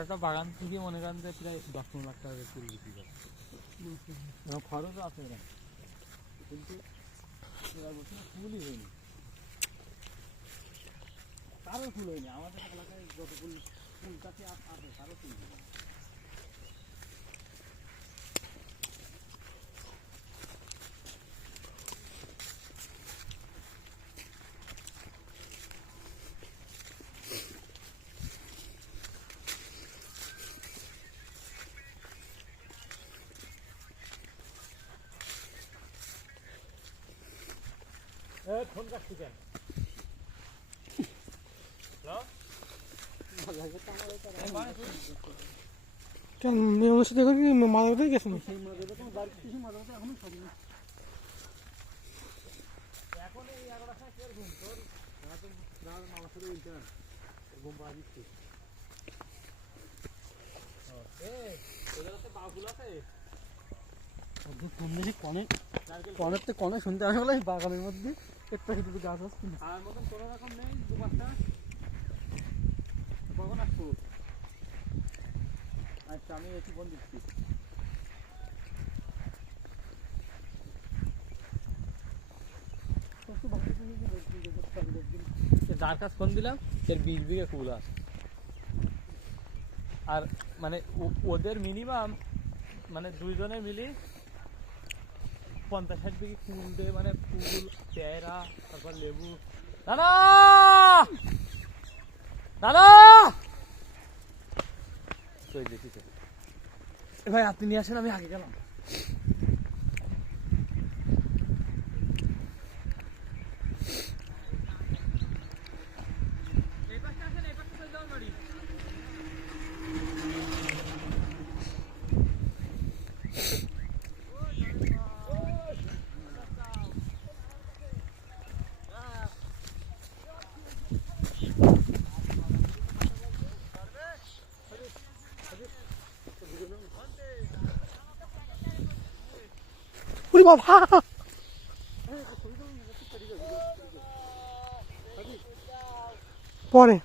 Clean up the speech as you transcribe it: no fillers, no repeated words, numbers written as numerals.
একটা বাগান থেকে মনে করেন যে প্রায় 10 লাখ টাকা ফুল বিক্রি করে খরচ আছে না কিন্তু ফুলই হয়নি কারো ফুল হয়নি আমাদের এলাকায় যত ফুল গাছে আছে কারো ফুল হয়নি ফোন কাটছি কেন কেন মেয়ের সাথে মাদারতে গেছে না সেই মাদারতে কোনো বাড়ি কিছু মাদারতে এখনো সব এখন এই 11টার সময় কে ঘুম তোর না তো মামার সাথে বলতে না ঘুম পাওয়া দিচ্ছি ওদের কাছে বাবুল আছে কনের তো কনে শুনতে আসে বলে বাগানের মধ্যে একটা শুধু গাছ আসছে আর মতন কোনো রকম নেই 2-5টা কখন আসবো আচ্ছা আমি একটু ফোন দিচ্ছি যার কাছে ফোন দিলাম এর 20 বিঘা কুল আছে আর মানে ওদের মিনিমাম মানে দুইজনে মিলি 50-60 বিঘি কুল দিয়ে মানে ফুল পেয়ারা তারপর লেবু দাদা দাদা ভাই আপনি নিয়ে আসেন আমি আগে গেলাম পরে